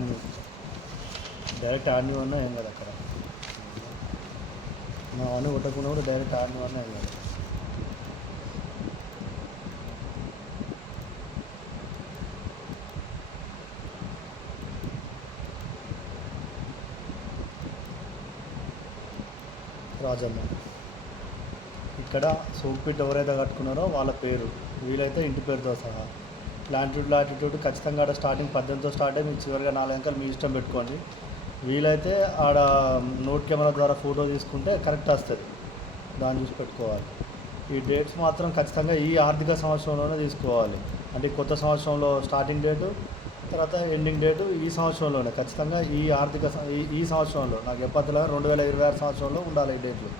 యాన్యూ direct యాన్యూ అన్నా ఏం కదా అక్కడ మనం అవన్నీ కొట్టకుండా కూడా డైరెక్ట్ యాన్యూ అన్నా ఏం కదా. రాజన్న ఇక్కడ సోక్పిట్ ఎవరైతే కట్టుకున్నారో వాళ్ళ పేరు, వీలైతే ఇంటి పేరుతో సహా. లాంటిట్యూడ్ లాటిట్యూడ్ ఖచ్చితంగా ఆడ స్టార్టింగ్ 18తో స్టార్ట్ అయ్యి మీకు చివరిగా 4 అంకెలు మీ ఇష్టం పెట్టుకోండి. వీలైతే ఆడ నోట్ కెమెరా ద్వారా ఫోటో తీసుకుంటే కరెక్ట్ వస్తుంది, దాన్ని చూసి పెట్టుకోవాలి. ఈ డేట్స్ మాత్రం ఖచ్చితంగా ఈ ఆర్థిక సంవత్సరంలోనే తీసుకోవాలి. అంటే కొత్త సంవత్సరంలో స్టార్టింగ్ డేటు, తర్వాత ఎండింగ్ డేటు ఈ సంవత్సరంలోనే ఖచ్చితంగా ఈ ఈ సంవత్సరంలో నాకు ఎప్పటిలా 2026 సంవత్సరంలో ఉండాలి ఈ డేట్లు.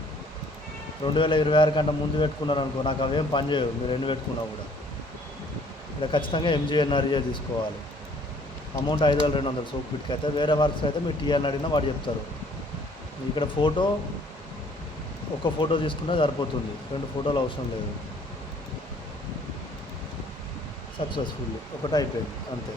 2026 కంటే ముందు పెట్టుకున్నారు అనుకో నాకు అవేం పనిచేయవు, మీరు ఎన్ని పెట్టుకున్నా కూడా. ఇక్కడ ఖచ్చితంగా ఎంజీఎన్ఆర్ఏ తీసుకోవాలి. అమౌంట్ 5200 సోక్పిట్కి అయితే. వేరే వర్క్స్ అయితే మీరు టీఆర్ని అడిగినా వాడు చెప్తారు. ఇక్కడ ఫోటో ఒక ఫోటో తీసుకున్నా సరిపోతుంది, 2 ఫోటోలు అవసరం లేదు. సక్సెస్ఫుల్లీ ఒకటి అయిపోయింది అంతే.